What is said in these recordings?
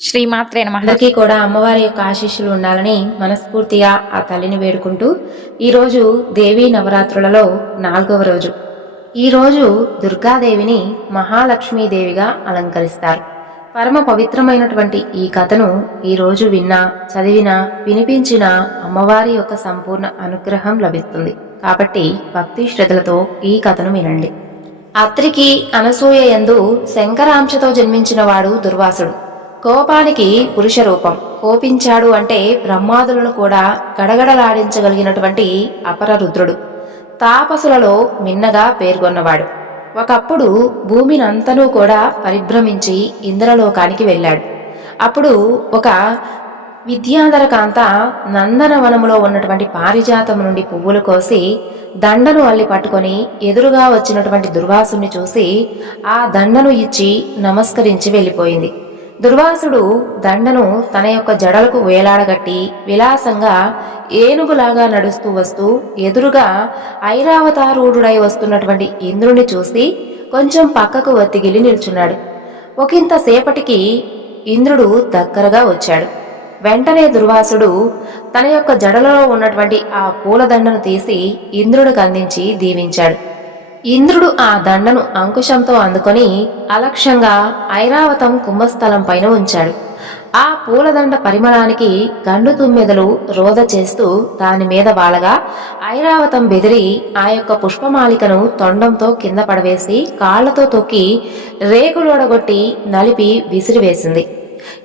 శ్రీమాత్రే నమ. అందరికీ కూడా అమ్మవారి యొక్క ఆశీస్సులు ఉండాలని మనస్ఫూర్తిగా ఆ తల్లిని వేడుకుంటూ ఈరోజు దేవీ నవరాత్రులలో నాలుగవ రోజు. ఈ రోజు దుర్గాదేవిని మహాలక్ష్మీదేవిగా అలంకరిస్తారు. పరమ పవిత్రమైనటువంటి ఈ కథను ఈ రోజు విన్నా చదివినా వినిపించిన అమ్మవారి యొక్క సంపూర్ణ అనుగ్రహం లభిస్తుంది. కాబట్టి భక్తి శ్రద్ధలతో ఈ కథను వినండి. అత్రికి అనసూయ యందు శంకరాంశతో జన్మించిన వాడు దుర్వాసుడు. కోపానికి పురుష రూపం. కోపించాడు అంటే బ్రహ్మాదులను కూడా గడగడలాడించగలిగినటువంటి అపర రుద్రుడు. తాపసులలో మిన్నగా పేర్కొన్నవాడు. ఒకప్పుడు భూమినంతనూ కూడా పరిభ్రమించి ఇంద్రలోకానికి వెళ్ళాడు. అప్పుడు ఒక విద్యాధరకాంత నందనవనములో ఉన్నటువంటి పారిజాతం నుండి పువ్వులు కోసి దండను అల్లి పట్టుకొని ఎదురుగా వచ్చినటువంటి దుర్వాసుని చూసి ఆ దండను ఇచ్చి నమస్కరించి వెళ్ళిపోయింది. దుర్వాసుడు దండను తన యొక్క జడలకు వేలాడగట్టి విలాసంగా ఏనుగులాగా నడుస్తూ వస్తూ ఎదురుగా ఐరావతారూఢుడై వస్తున్నటువంటి ఇంద్రుని చూసి కొంచెం పక్కకు ఒత్తిగిలి నిల్చున్నాడు. ఒకంతసేపటికి ఇంద్రుడు దగ్గరగా వచ్చాడు. వెంటనే దుర్వాసుడు తన యొక్క జడలలో ఉన్నటువంటి ఆ పూలదండను తీసి ఇంద్రుడికి అందించి దీవించాడు. ఇంద్రుడు ఆ దండను అంకుశంతో అందుకొని అలక్ష్యంగా ఐరావతం కుంభస్థలం పైన ఉంచాడు. ఆ పూలదండ పరిమళానికి గండు తుమ్మెదలు రోద చేస్తూ దాని మీద వాలగా ఐరావతం బెదిరి ఆ యొక్క పుష్పమాలికను తొండంతో కింద పడవేసి కాళ్ళతో తొక్కి రేగులోడగొట్టి నలిపి విసిరివేసింది.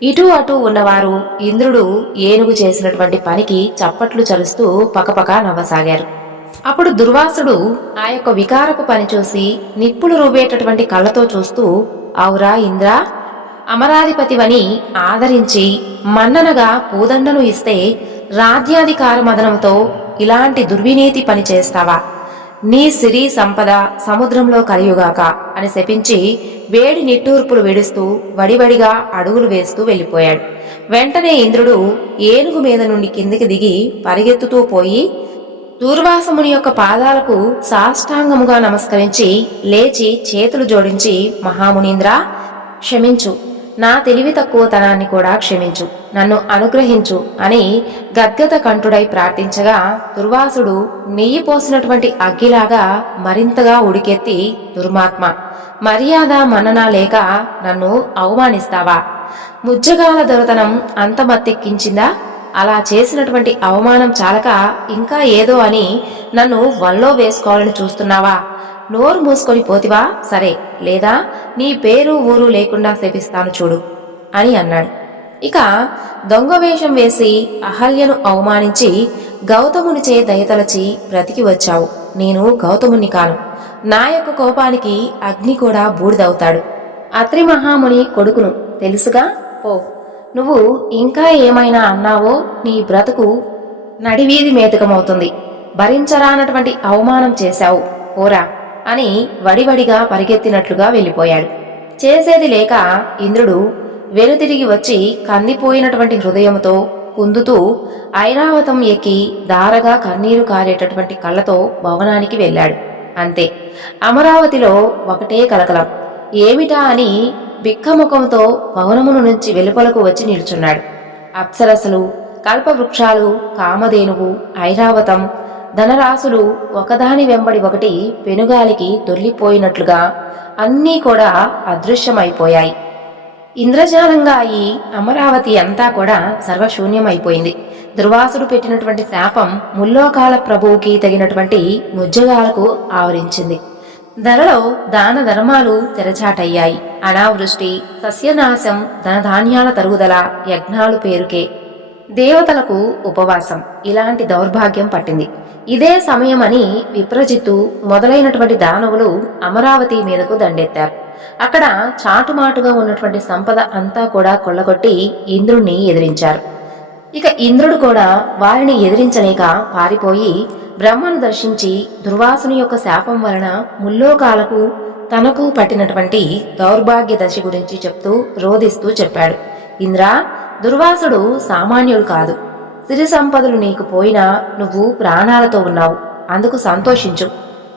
ఇటు అటు ఉన్నవారు ఇంద్రుడు ఏనుగు చేసినటువంటి పనికి చప్పట్లు చలుస్తూ పకపక నవ్వసాగారు. అప్పుడు దుర్వాసుడు ఆ యొక్క వికారపు పని చూసి నిప్పులు రువ్వేటటువంటి కళ్ళతో చూస్తూ అవురా ఇంద్ర అమరాధిపతివని ఆదరించి మన్ననగా పూదండను ఇస్తే రాజ్యాధికార మదనంతో ఇలాంటి దుర్వినీతి పని చేస్తావా? నీ సిరి సంపద సముద్రంలో కలియుగాక అని శపించి వేడి నిట్టూర్పులు విడుస్తూ వడివడిగా అడుగులు వేస్తూ వెళ్ళిపోయాడు. వెంటనే ఇంద్రుడు ఏనుగు మీద నుండి కిందికి దిగి పరిగెత్తుతూ పోయి దూర్వాసముని యొక్క పాదాలకు సాష్టాంగముగా నమస్కరించి లేచి చేతులు జోడించి మహామునీంద్ర క్షమించు. నా తెలివి తక్కువతనాన్ని కూడా క్షమించు. నన్ను అనుగ్రహించు అని గద్గత కంఠుడై ప్రార్థించగా దుర్వాసుడు నెయ్యి పోసినటువంటి అగ్గిలాగా మరింతగా ఉడికెత్తి దుర్మాత్మ మర్యాద మనన లేక నన్ను అవమానిస్తావా? ముజ్జగాల దొరతనం అంతమత్తెక్కించిందా అలా చేసినటువంటి అవమానం చాలక ఇంకా ఏదో అని నన్ను వల్లో వేసుకోవాలని చూస్తున్నావా? నోరు మూసుకొని పోతివా? సరే లేదా నీ పేరు ఊరు లేకుండా శపిస్తాను చూడు అని అన్నాడు. ఇక దొంగ వేషం వేసి అహల్యను అవమానించి గౌతమునిచే దయతలచి బ్రతికి వచ్చావు. నేను గౌతముని కాను. నా యొక్క కోపానికి అగ్ని కూడా బూడిదవుతాడు. అత్రి మహాముని కొడుకును తెలుసుగా? పో. నువ్వు ఇంకా ఏమైనా అన్నావో నీ బ్రతుకు నడివీధి మేతకమవుతుంది భరించరానటువంటి అవమానం చేశావు ఓరా అని వడివడిగా పరిగెత్తినట్లుగా వెళ్ళిపోయాడు. చేసేది లేక ఇంద్రుడు వెనుతిరిగి వచ్చి కందిపోయినటువంటి హృదయంతో కుందుతూ ఐరావతం ఎక్కి దారగా కన్నీరు కారేటటువంటి కళ్ళతో భవనానికి వెళ్ళాడు. అంతే. అమరావతిలో ఒకటే కలకలం. ఏమిటా అని బిక్కముఖంతో భవనమును నుంచి వెలుపలకు వచ్చి నిల్చున్నాడు. అప్సరసలు కల్పవృక్షాలు కామధేనువు ఐరావతం ధనరాశులు ఒకదాని వెంబడి ఒకటి పెనుగాలికి దొల్లిపోయినట్లుగా అన్నీ కూడా అదృశ్యమైపోయాయి. ఇంద్రజాలంగా అయి అమరావతి అంతా కూడా సర్వశూన్యమైపోయింది. దుర్వాసుడు పెట్టినటువంటి శాపం ముల్లోకాల ప్రభువుకి తగినటువంటి ముజ్జగాలకు ఆవరించింది. ధరలో దాన ధర్మాలు తెరచాటయ్యాయి. అనావృష్టి సస్యనాశం ధనధాన్యాల తరుగుదల యజ్ఞాలు పేరుకే. దేవతలకు ఉపవాసం. ఇలాంటి దౌర్భాగ్యం పట్టింది. ఇదే సమయమని విప్రజిత్తు మొదలైనటువంటి దానవులు అమరావతి మీదకు దండెత్తారు. అక్కడ చాటుమాటుగా ఉన్నటువంటి సంపద అంతా కూడా కొల్లగొట్టి ఇంద్రుణ్ణి ఎదిరించారు. ఇక ఇంద్రుడు కూడా వారిని ఎదిరించలేక పారిపోయి బ్రహ్మను దర్శించి దుర్వాసుని యొక్క శాపం వలన ముల్లోకాలకు తనకు పట్టినటువంటి దౌర్భాగ్య దశ గురించి చెప్తూ రోధిస్తూ చెప్పాడు. ఇంద్ర దుర్వాసుడు సామాన్యుడు కాదు. సిరి సంపదలు నీకు పోయినా నువ్వు ప్రాణాలతో ఉన్నావు. అందుకు సంతోషించు.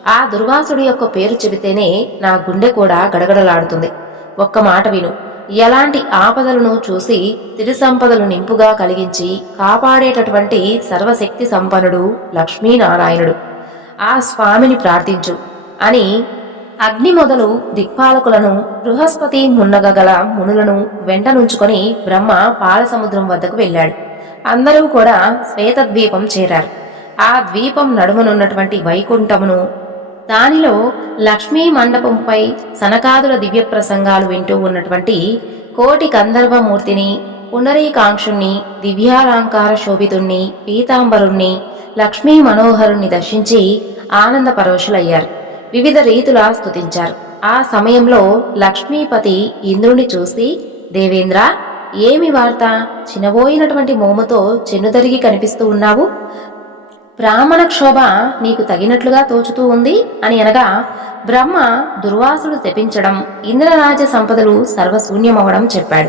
ఆ దుర్వాసుడి యొక్క పేరు చెబితేనే నా గుండె కూడా గడగడలాడుతుంది. ఒక్క మాట విను. ఎలాంటి ఆపదలను చూసి తిరి సంపదలు నింపుగా కలిగించి కాపాడేటటువంటి సర్వశక్తి సంపన్నుడు లక్ష్మీనారాయణుడు. ఆ స్వామిని ప్రార్థించు అని అగ్ని మొదలు దిక్పాలకులను బృహస్పతి మున్నగగల మునులను వెంటనుంచుకొని బ్రహ్మ పాలసముద్రం వద్దకు వెళ్ళాడు. అందరూ కూడా శ్వేత ద్వీపం చేరారు. ఆ ద్వీపం నడుమనున్నటువంటి వైకుంఠమును దానిలో లక్ష్మీ మండపంపై సనకాదుల దివ్య ప్రసంగాలు వింటూ ఉన్నటువంటి కోటి గంధర్వమూర్తిని పునరీకాంక్షుణ్ణి దివ్యాలంకార శోభితుణ్ణి పీతాంబరుణ్ణి లక్ష్మీ మనోహరుణ్ణి దర్శించి ఆనంద పరోషులయ్యారు వివిధ రీతులా స్తుతించారు. ఆ సమయంలో లక్ష్మీపతి ఇంద్రుని చూసి దేవేంద్ర ఏమి వార్త? చినబోయినటువంటి మోముతో చెన్నుదరిగి కనిపిస్తూ ఉన్నావు? బ్రాహ్మణ క్షోభ నీకు తగినట్లుగా తోచుతూ ఉంది అని అనగా బ్రహ్మ దుర్వాసులు తెపించడం ఇంద్రరాజ సంపదలు సర్వశూన్యమవడం చెప్పాడు.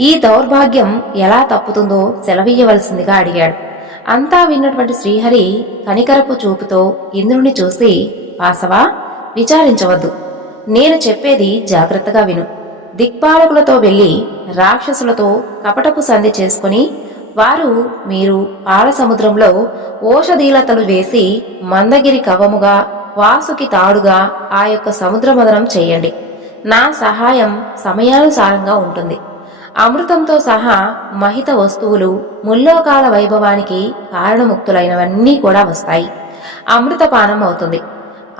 ఈ దౌర్భాగ్యం ఎలా తప్పుతుందో సెలవీయవలసిందిగా అడిగాడు. అంతా విన్నటువంటి శ్రీహరి కనికరపు చూపుతో ఇంద్రుని చూసి వాసవా విచారించవద్దు. నేను చెప్పేది జాగ్రత్తగా విను. దిక్పాలకులతో వెళ్ళి రాక్షసులతో కపటపు సంధి చేసుకుని వారు మీరు పాల సముద్రంలో ఓషధీలతలు వేసి మందగిరి కవముగా వాసుకి తాడుగా ఆ యొక్క సముద్రమదనం చేయండి. నా సహాయం సమయానుసారంగా ఉంటుంది. అమృతంతో సహా మహిత వస్తువులు ముల్లోకాల వైభవానికి కారణముక్తులైనవన్నీ కూడా వస్తాయి. అమృతపానం అవుతుంది.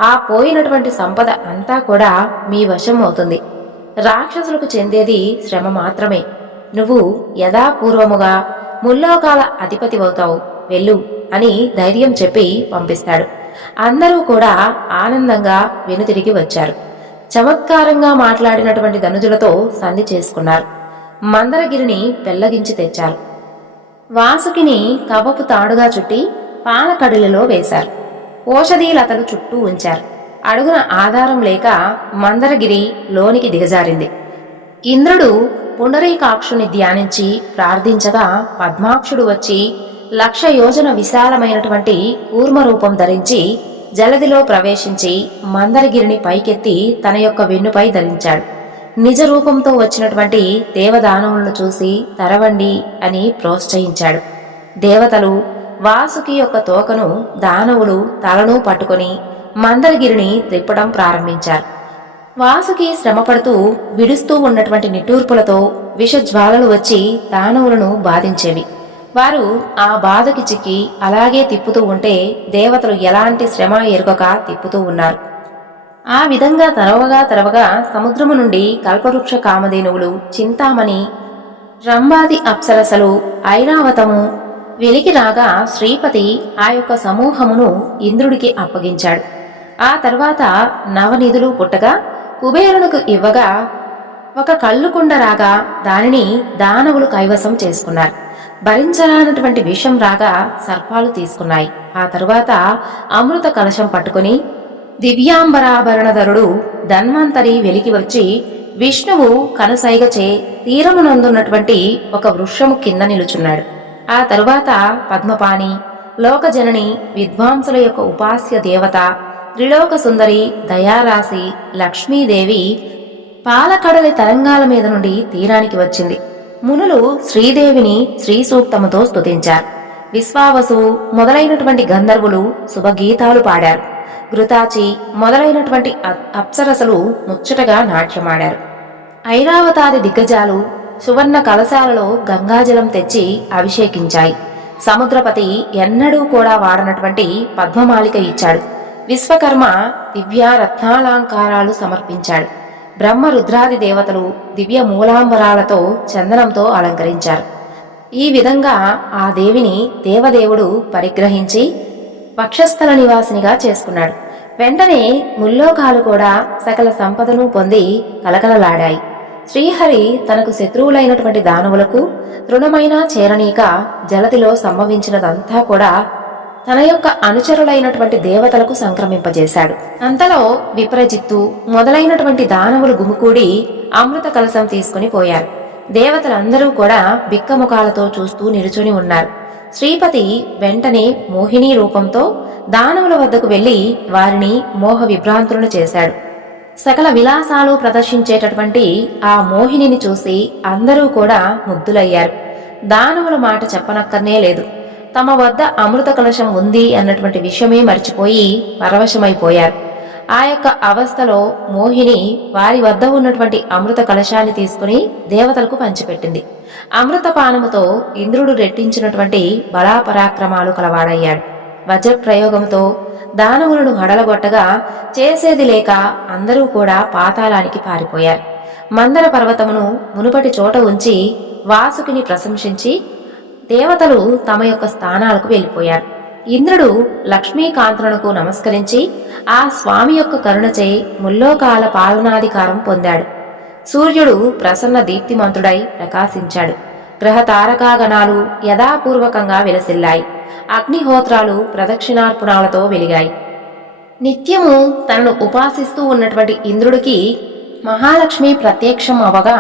ఆ పోయినటువంటి సంపద అంతా కూడా మీ వశం అవుతుంది. రాక్షసులకు చెందేది శ్రమ మాత్రమే. నువ్వు యథాపూర్వముగా ముల్లోకాల అధిపతివవుతావు వెళ్ళు అని ధైర్యం చెప్పి పంపిస్తాడు. అందరూ కూడా ఆనందంగా వెనుతిరిగి వచ్చారు. చమత్కారంగా మాట్లాడినటువంటి ధనుజులతో సంధి చేసుకున్నారు. మందరగిరిని పెల్లగించి తెచ్చారు. వాసుకిని కవ్వపు తాడుగా చుట్టి పాలకడులలో వేశారు. ఓషధీలతలు చుట్టూ ఉంచారు. అడుగున ఆధారం లేక మందరగిరి లోనికి దిగజారింది. ఇంద్రుడు పునరీకాక్షుని ధ్యానించి ప్రార్థించగా పద్మాక్షుడు వచ్చి లక్ష యోజన విశాలమైనటువంటి కూర్మరూపం ధరించి జలదిలో ప్రవేశించి మందరగిరిని పైకెత్తి తన యొక్క వెన్నుపై ధరించాడు. నిజ రూపంతో వచ్చినటువంటి దేవదానవులను చూసి తరవండి అని ప్రోత్సహించాడు. దేవతలు వాసుకి యొక్క తోకను దానవులు తలను పట్టుకొని మందరగిరిని త్రిప్పడం ప్రారంభించారు. వాసుకి శ్రమపడుతూ విడుస్తూ ఉన్నటువంటి నిట్టూర్పులతో విషజ్వాలలు వచ్చి దానవులను బాధించేవి. వారు ఆ బాధకి చిక్కి అలాగే తిప్పుతూ ఉంటే దేవతలు ఎలాంటి శ్రమ ఎరుగక తిప్పుతూ ఉన్నారు. ఆ విధంగా తరవగా తరవగా సముద్రము నుండి కల్పవృక్ష కామధేనువులు చింతామణి రంభాది అప్సరసలు ఐరావతము వెలికి రాగా శ్రీపతి ఆ యొక్క సమూహమును ఇంద్రుడికి అప్పగించాడు. ఆ తర్వాత నవనిధులు పుట్టగా కుబేరునికి ఇవ్వగా ఒక కళ్ళుకుండ రాగా దానిని దానవులు కైవసం చేసుకున్నారు. భరించరానటువంటి విషం రాగా సర్పాలు తీసుకున్నాయి. ఆ తరువాత అమృత కలశం పట్టుకుని దివ్యాంబరాభరణధరుడు ధన్వంతరి వెలికి వచ్చి విష్ణువు కనుసైగచే తీరమునందున్నటువంటి ఒక వృక్షము కింద నిలుచున్నాడు. ఆ తరువాత పద్మపాణి లోకజనని విద్వాంసుల యొక్క ఉపాస్య దేవత త్రిలోక సుందరి దయారాశి లక్ష్మీదేవి పాలకడలి తరంగాల మీద నుండి తీరానికి వచ్చింది. మునులు శ్రీదేవిని శ్రీ సూక్తముతో స్తుతించారు. విశ్వావసు మొదలైనటువంటి గంధర్వులు శుభగీతాలు పాడారు. ఘృతాచి మొదలైనటువంటి అప్సరసలు ముచ్చటగా నాట్యమాడారు. ఐరావతాది దిగ్గజాలు సువర్ణ కలశాలలో గంగాజలం తెచ్చి అభిషేకించాయి. సముద్రపతి ఎన్నడూ కూడా వాడనటువంటి పద్మమాలిక ఇచ్చాడు. విశ్వకర్మ దివ్య రత్నాలంకారాలు సమర్పించాడు. బ్రహ్మ రుద్రాది దేవతలు దివ్య మూలాంబరాలతో చందనంతో అలంకరించారు. ఈ విధంగా ఆ దేవిని దేవదేవుడు పరిగ్రహించి వక్షస్థల నివాసినిగా చేసుకున్నాడు. వెంటనే ముల్లోకాలు కూడా సకల సంపదను పొంది కలకలలాడాయి. శ్రీహరి తనకు శత్రువులైనటువంటి దానవులకు తృణమైన చేరనీక జలతిలో సంభవించినదంతా కూడా తన యొక్క అనుచరులైనటువంటి దేవతలకు సంక్రమింపజేశాడు. అంతలో విప్రజిత్తు మొదలైనటువంటి దానవులు గుమికూడి అమృత కలసం తీసుకుని పోయారు. దేవతలందరూ కూడా బిక్కముఖాలతో చూస్తూ నిలుచుని ఉన్నారు. శ్రీపతి వెంటనే మోహిని రూపంతో దానవుల వద్దకు వెళ్ళి వారిని మోహ విభ్రాంతులను చేశాడు. సకల విలాసాలు ప్రదర్శించేటటువంటి ఆ మోహినిని చూసి అందరూ కూడా ముగ్ధులయ్యారు. దానవుల మాట చెప్పనక్కర్నే లేదు. తమ వద్ద అమృత కలశం ఉంది అన్నటువంటి విషయమే మర్చిపోయి పరవశమైపోయారు. ఆ యొక్క అవస్థలో మోహిని వారి వద్ద ఉన్నటువంటి అమృత కలశాన్ని తీసుకుని దేవతలకు పంచిపెట్టింది. అమృత పానముతో ఇంద్రుడు రెట్టించినటువంటి బలాపరాక్రమాలు కలవాడయ్యాడు. వజ్ర ప్రయోగంతో దానవులను హడలగొట్టగా చేసేది లేక అందరూ కూడా పాతాళానికి పారిపోయారు. మందర పర్వతమును మునుపటి చోట ఉంచి వాసుకిని ప్రశంసించి దేవతలు తమ యొక్క స్థానాలకు వెళ్ళిపోయారు. ఇంద్రుడు లక్ష్మీకాంతులకు నమస్కరించి ఆ స్వామి యొక్క కరుణచే ముల్లోకాల పాలనాధికారం పొందాడు. సూర్యుడు ప్రసన్న దీప్తిమంతుడై ప్రకాశించాడు. గ్రహ తారకాగణాలు యథాపూర్వకంగా విలసిల్లాయి. అగ్నిహోత్రాలు ప్రదక్షిణార్పణాలతో వెలిగాయి. నిత్యము తనను ఉపాసిస్తూ ఉన్నటువంటి ఇంద్రుడికి మహాలక్ష్మి ప్రత్యక్షం అవగా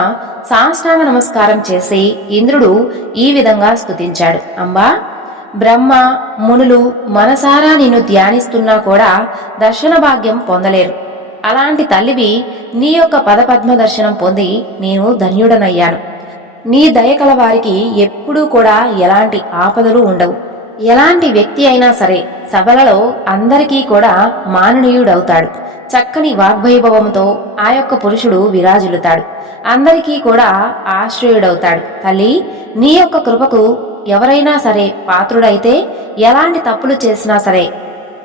సాష్టాంగ నమస్కారం చేసి ఇంద్రుడు ఈ విధంగా స్తుతించాడు. అంబా బ్రహ్మ మునులు మనసారా నిన్ను ధ్యానిస్తున్నా కూడా దర్శన భాగ్యం పొందలేరు. అలాంటి తల్లివి నీ యొక్క పదపద్మ దర్శనం పొంది నేను ధన్యుడనయ్యాను. నీ దయ కల వారికి ఎప్పుడూ కూడా ఎలాంటి ఆపదలు ఉండవు. ఎలాంటి వ్యక్తి అయినా సరే సభలలో అందరికీ కూడా మాననీయుడవుతాడు. చక్కని వాగ్వైభవంతో ఆ యొక్క పురుషుడు విరాజులుతాడు అందరికీ కూడా ఆశ్రయుడవుతాడు. తల్లి నీ యొక్క కృపకు ఎవరైనా సరే పాత్రుడైతే ఎలాంటి తప్పులు చేసినా సరే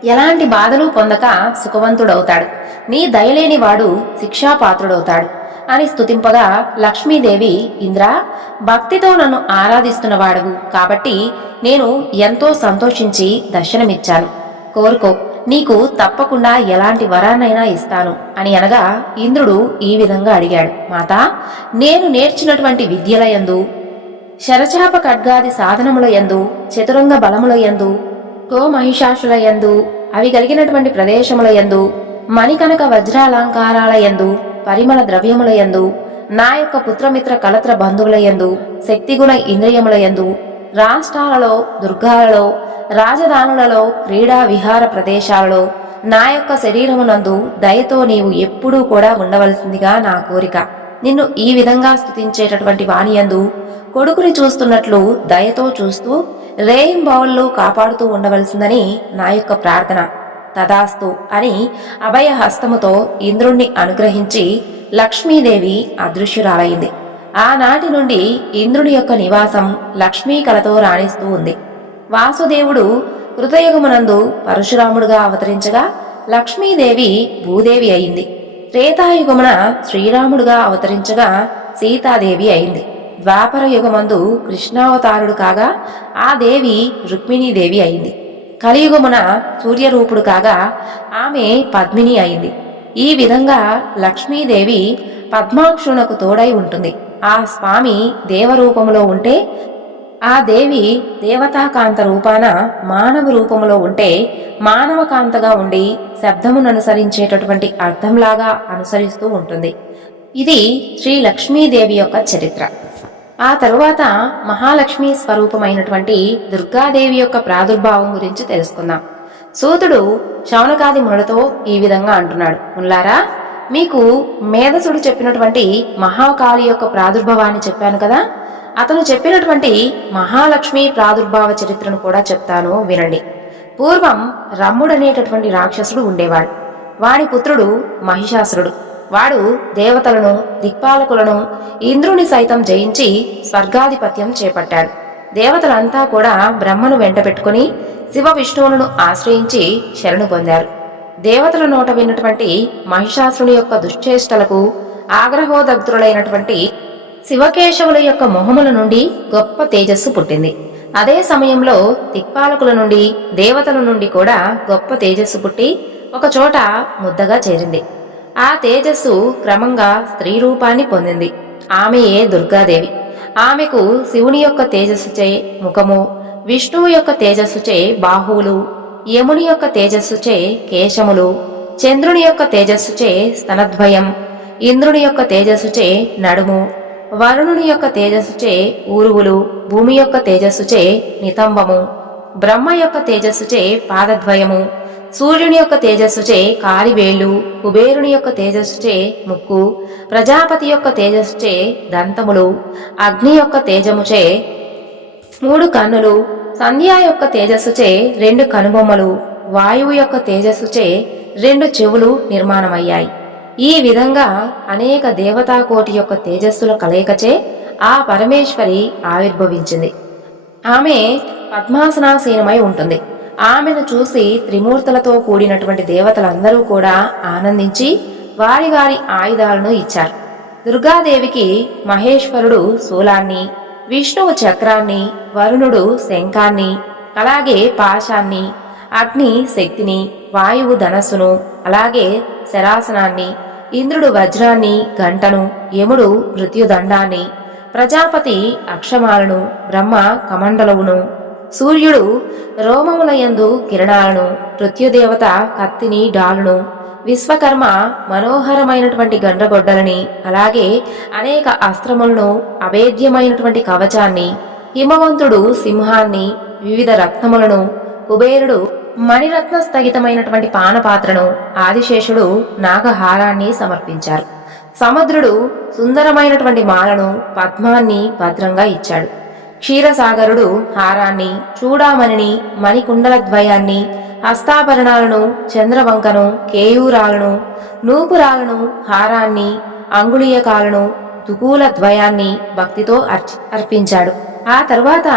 ఎలాంటి బాధలు పొందక సుఖవంతుడవుతాడు. నీ దయలేని వాడు శిక్షాపాత్రుడవుతాడు. అని స్తుతింపగా లక్ష్మీదేవి ఇంద్రా భక్తితో నన్ను ఆరాధిస్తున్నవాడవు కాబట్టి నేను ఎంతో సంతోషించి దర్శనమిచ్చాను. కోరుకో నీకు తప్పకుండా ఎలాంటి వరాన్నైనా ఇస్తాను అని అనగా ఇంద్రుడు ఈ విధంగా అడిగాడు. మాతా నేను నేర్చినటువంటి విద్యలయందు శరచాప ఖడ్గాది సాధనముల యందు చతురంగ బలముల యందు గోమహిషాసుల యందు అవి కలిగినటువంటి ప్రదేశముల యందు మణికనక వజ్రాలంకారాల యందు పరిమళ ద్రవ్యముల యందు నా యొక్క పుత్రమిత్ర కలత్ర బంధువుల యందు శక్తిగుణ ఇంద్రియములయందు రాష్ట్రాలలో దుర్గాలలో రాజధానులలో క్రీడా విహార ప్రదేశాలలో నా యొక్క శరీరమునందు దయతో నీవు ఎప్పుడూ కూడా ఉండవలసిందిగా నా కోరిక. నిన్ను ఈ విధంగా స్థుతించేటటువంటి వాణియందు కొడుకుని చూస్తున్నట్లు దయతో చూస్తూ రేయింబావుల్లో కాపాడుతూ ఉండవలసిందని నా యొక్క ప్రార్థన. తదాస్తు అని అభయ హస్తముతో ఇంద్రుణ్ణి అనుగ్రహించి లక్ష్మీదేవి అదృశ్యురాలైంది. ఆనాటి నుండి ఇంద్రుని యొక్క నివాసం లక్ష్మీ కలతో రాణిస్తూ ఉంది. వాసుదేవుడు కృతయుగమునందు పరశురాముడుగా అవతరించగా లక్ష్మీదేవి భూదేవి అయింది. త్రేతాయుగమున శ్రీరాముడుగా అవతరించగా సీతాదేవి అయింది. ద్వాపర యుగమందు కృష్ణావతారుడు కాగా ఆ దేవి రుక్మిణీదేవి అయింది. కలియుగమున సూర్యరూపుడు కాగా ఆమె పద్మిని అయింది. ఈ విధంగా లక్ష్మీదేవి పద్మాక్షునకు తోడై ఉంటుంది. ఆ స్వామి దేవరూపములో ఉంటే ఆ దేవి దేవతాకాంత రూపాన మానవ రూపములో ఉంటే మానవకాంతగా ఉండి శబ్దమును అనుసరించేటటువంటి అర్థంలాగా అనుసరిస్తూ ఉంటుంది. ఇది శ్రీ లక్ష్మీదేవి యొక్క చరిత్ర. ఆ తరువాత మహాలక్ష్మి స్వరూపమైనటువంటి దుర్గాదేవి యొక్క ప్రాదుర్భావం గురించి తెలుసుకుందాం. సూతుడు శౌనకాది మునులతో ఈ విధంగా అంటున్నాడు. ముల్లారా మీకు మేధసుడు చెప్పినటువంటి మహాకాళి యొక్క ప్రాదుర్భావాన్ని చెప్పాను కదా? అతను చెప్పినటువంటి మహాలక్ష్మి ప్రాదుర్భావ చరిత్రను కూడా చెప్తాను వినండి. పూర్వం రమ్ముడనేటటువంటి రాక్షసుడు ఉండేవాడు. వాడి పుత్రుడు మహిషాసురుడు. వాడు దేవతలను దిక్పాలకులను ఇంద్రుని సైతం జయించి స్వర్గాధిపత్యం చేపట్టాడు. దేవతలంతా కూడా బ్రహ్మను వెంట పెట్టుకుని శివ విష్ణువులను ఆశ్రయించి శరణు పొందారు. దేవతల నోట విన్నటువంటి మహిషాసుని యొక్క దుశ్చేష్టలకు ఆగ్రహోదగ్ధులైనటువంటి శివకేశవుల యొక్క మొహముల నుండి గొప్ప తేజస్సు పుట్టింది. అదే సమయంలో దిక్పాలకుల నుండి దేవతల నుండి కూడా గొప్ప తేజస్సు పుట్టి ఒకచోట ముద్దగా చేరింది. ఆ తేజస్సు క్రమంగా స్త్రీ రూపాన్ని పొందింది ఆమెయే దుర్గాదేవి? ఆమెకు శివుని యొక్క తేజస్సుచే ముఖము విష్ణువు యొక్క తేజస్సుచే బాహువులు యముని యొక్క తేజస్సుచే కేశములు చంద్రుని యొక్క తేజస్సుచే స్తనద్వయం ఇంద్రుని యొక్క తేజస్సుచే నడుము వరుణుని యొక్క తేజస్సుచే ఊరువులు భూమి యొక్క తేజస్సుచే నితంబము బ్రహ్మ యొక్క తేజస్సుచే పాదద్వయము సూర్యుని యొక్క తేజస్సుచే కాలివేళ్ళు కుబేరుని యొక్క తేజస్సుచే ముక్కు ప్రజాపతి యొక్క తేజస్సుచే దంతములు అగ్ని యొక్క తేజముచే మూడు కన్నులు సంధ్యా యొక్క తేజస్సుచే రెండు కనుబొమ్మలు వాయువు యొక్క తేజస్సుచే రెండు చెవులు నిర్మాణమయ్యాయి. ఈ విధంగా అనేక దేవతాకోటి యొక్క తేజస్సుల కలయికచే ఆ పరమేశ్వరి ఆవిర్భవించింది. ఆమె పద్మాసనాసీనమై ఉంటుంది. ఆమెను చూసి త్రిమూర్తులతో కూడినటువంటి దేవతలందరూ కూడా ఆనందించి వారి వారి ఆయుధాలను ఇచ్చారు. దుర్గాదేవికి మహేశ్వరుడు శూలాన్ని విష్ణువు చక్రాన్ని వరుణుడు శంఖాన్ని అలాగే పాశాన్ని అగ్ని శక్తిని వాయువు ధనస్సును అలాగే శరాసనాన్ని ఇంద్రుడు వజ్రాన్ని గంటను యముడు మృత్యుదండాన్ని ప్రజాపతి అక్షమాలను బ్రహ్మ కమండలవును సూర్యుడు రోమములయందు కిరణాలను మృత్యుదేవత కత్తిని డాలును విశ్వకర్మ మనోహరమైనటువంటి గండ్రగొడ్డలని అలాగే అనేక అస్త్రములను అభేద్యమైనటువంటి కవచాన్ని హిమవంతుడు సింహాన్ని వివిధ రత్నములను కుబేరుడు మణిరత్న స్థగితమైనటువంటి పానపాత్రను ఆదిశేషుడు నాగహారాన్ని సమర్పించారు. సముద్రుడు సుందరమైనటువంటి మాలను పద్మాన్ని భద్రంగా ఇచ్చాడు. క్షీరసాగరుడు హారాన్ని చూడామణిని మణికుండలద్వయాన్ని హస్తాభరణాలను చంద్రవంకను కేయూరాలను నూపురాలను హారాన్ని అంగుళీయకాలను తుకూల ద్వయాన్ని భక్తితో అర్చి అర్పించాడు. ఆ తర్వాత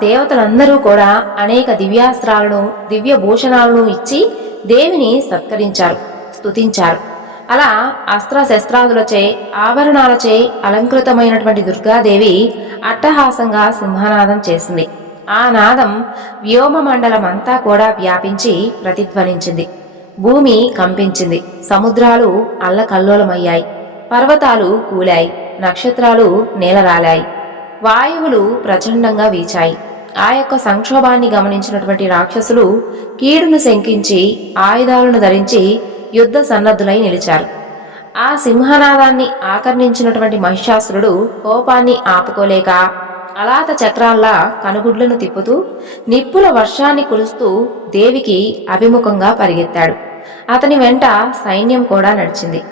దేవతలందరూ కూడా అనేక దివ్యాస్త్రాలను దివ్య భూషణాలను ఇచ్చి దేవిని సత్కరించారు స్తుతించారు. అలా అస్త్ర శస్త్రాదులచే ఆభరణాలచే అలంకృతమైనటువంటి దుర్గాదేవి అట్టహాసంగా సింహనాదం చేసింది. ఆ నాదం వ్యోమ మండలమంతా కూడా వ్యాపించి ప్రతిధ్వనించింది. భూమి కంపించింది. సముద్రాలు అల్లకల్లోలమయ్యాయి. పర్వతాలు కూలాయి. నక్షత్రాలు నేలరాలాయి. వాయువులు ప్రచండంగా వీచాయి. ఆ యొక్క సంక్షోభాన్ని గమనించినటువంటి రాక్షసులు కీడును శంకించి ఆయుధాలను ధరించి యుద్ధ సన్నద్ధులై నిలిచారు. ఆ సింహనాదాన్ని ఆకర్ణించినటువంటి మహిషాసురుడు కోపాన్ని ఆపుకోలేక అలాత చక్రాల్లా కనుగుడ్లను తిప్పుతూ నిప్పుల వర్షాన్ని కురుస్తూ దేవికి అభిముఖంగా పరిగెత్తాడు. అతని వెంట సైన్యం కూడా నడిచింది.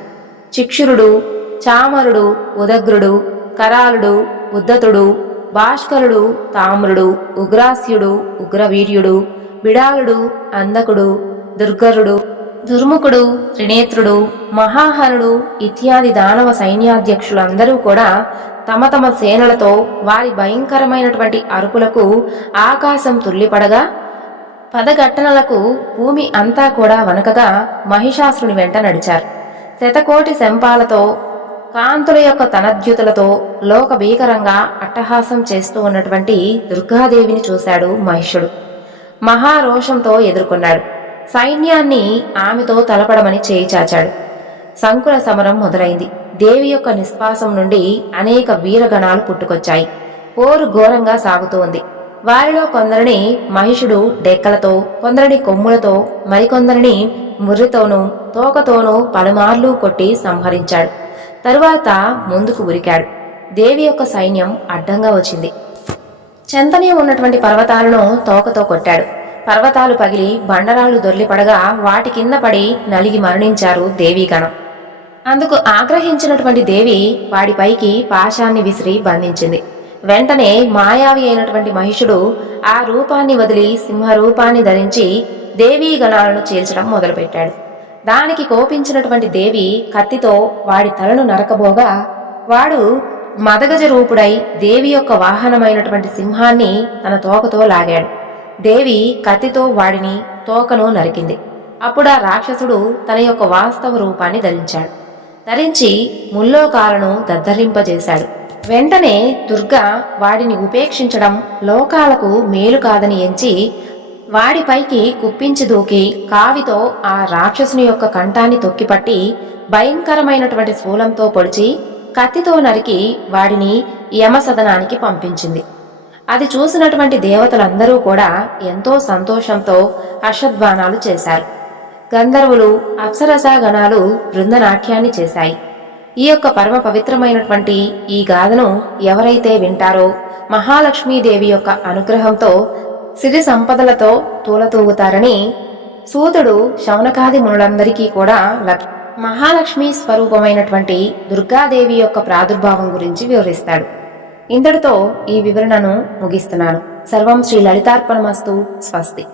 చిక్షురుడు చామరుడు ఉదగ్రుడు కరాలుడు ఉద్దతుడు భాస్కరుడు తామ్రుడు ఉగ్రాస్యుడు ఉగ్రవీర్యుడు బిడాలుడు అందకుడు దుర్గరుడు దుర్ముఖుడు త్రినేత్రుడు మహాహనుడు ఇత్యాది దానవ సైన్యాధ్యక్షులందరూ కూడా తమ తమ సేనలతో వారి భయంకరమైనటువంటి అరుపులకు ఆకాశం తుల్లిపడగా పదఘట్టనలకు భూమి అంతా కూడా వనకగా మహిషాసురుని వెంట నడిచారు. శతకోటి శంపాలతో కాంతుల యొక్క తనద్యుతులతో లోక భీకరంగా అట్టహాసం చేస్తూ ఉన్నటువంటి దుర్గాదేవిని చూశాడు మహిషుడు. మహారోషంతో ఎదుర్కొన్నాడు. సైన్యాన్ని ఆమెతో తలపడమని చేయి చాచాడు. సంకుల సమరం మొదలైంది. దేవి యొక్క నిశ్వాసం నుండి అనేక వీరగణాలు పుట్టుకొచ్చాయి. పోరు ఘోరంగా సాగుతోంది. వారిలో కొందరిని మహిషుడు డెక్కలతో కొందరిని కొమ్ములతో మరికొందరిని ముర్రితోనూ తోకతోనూ పలుమార్లు కొట్టి సంహరించాడు. తరువాత ముందుకు ఉరికాడు. దేవి యొక్క సైన్యం అడ్డంగా వచ్చింది. చెంతనే ఉన్నటువంటి పర్వతాలను తోకతో కొట్టాడు. పర్వతాలు పగిలి బండరాళ్ళు దొర్లిపడగా వాటి కింద పడి నలిగి మరణించారు దేవీగణం అందుకు ఆగ్రహించినటువంటి దేవి వాడిపైకి పాశాన్ని విసిరి బంధించింది. వెంటనే మాయావి అయినటువంటి మహిషుడు ఆ రూపాన్ని వదిలి సింహ రూపాన్ని ధరించి దేవీ గణాలను చీల్చడం మొదలుపెట్టాడు. దానికి కోపించినటువంటి దేవి కత్తితో వాడి తలను నరకబోగా వాడు మదగజ రూపుడై దేవి యొక్క వాహనమైనటువంటి సింహాన్ని తన తోకతో లాగాడు. దేవి కత్తితో వాడిని తోకను నరికింది. అప్పుడు ఆ రాక్షసుడు తన యొక్క వాస్తవ రూపాన్ని ధరించాడు. ధరించి ముల్లోకాలను దద్దరింపజేశాడు. వెంటనే దుర్గా వాడిని ఉపేక్షించడం లోకాలకు మేలు కాదని ఎంచి వాడిపైకి కుప్పించి దూకి కావితో ఆ రాక్షసుని యొక్క కంఠాన్ని తొక్కిపట్టి భయంకరమైనటువంటి స్థూలంతో పొడిచి కత్తితో నరికి వాడిని యమసదనానికి పంపించింది. అది చూసినటువంటి దేవతలందరూ కూడా ఎంతో సంతోషంతో హర్షధ్వానాలు చేశారు. గంధర్వులు అప్సరసాగణాలు బృందనాట్యాన్ని చేశాయి. ఈ యొక్క పరమ పవిత్రమైనటువంటి ఈ గాథను ఎవరైతే వింటారో మహాలక్ష్మీదేవి యొక్క అనుగ్రహంతో సిరి సంపదలతో తూలతూగుతారని సూతుడు శౌనకాది మునులందరికీ కూడా లక్- మహాలక్ష్మి స్వరూపమైనటువంటి దుర్గాదేవి యొక్క ప్రాదుర్భావం గురించి వివరిస్తాడు. ఇంతటితో ఈ వివరణను ముగిస్తున్నాను. సర్వం శ్రీ లలితార్పణమస్తు. స్వస్తి.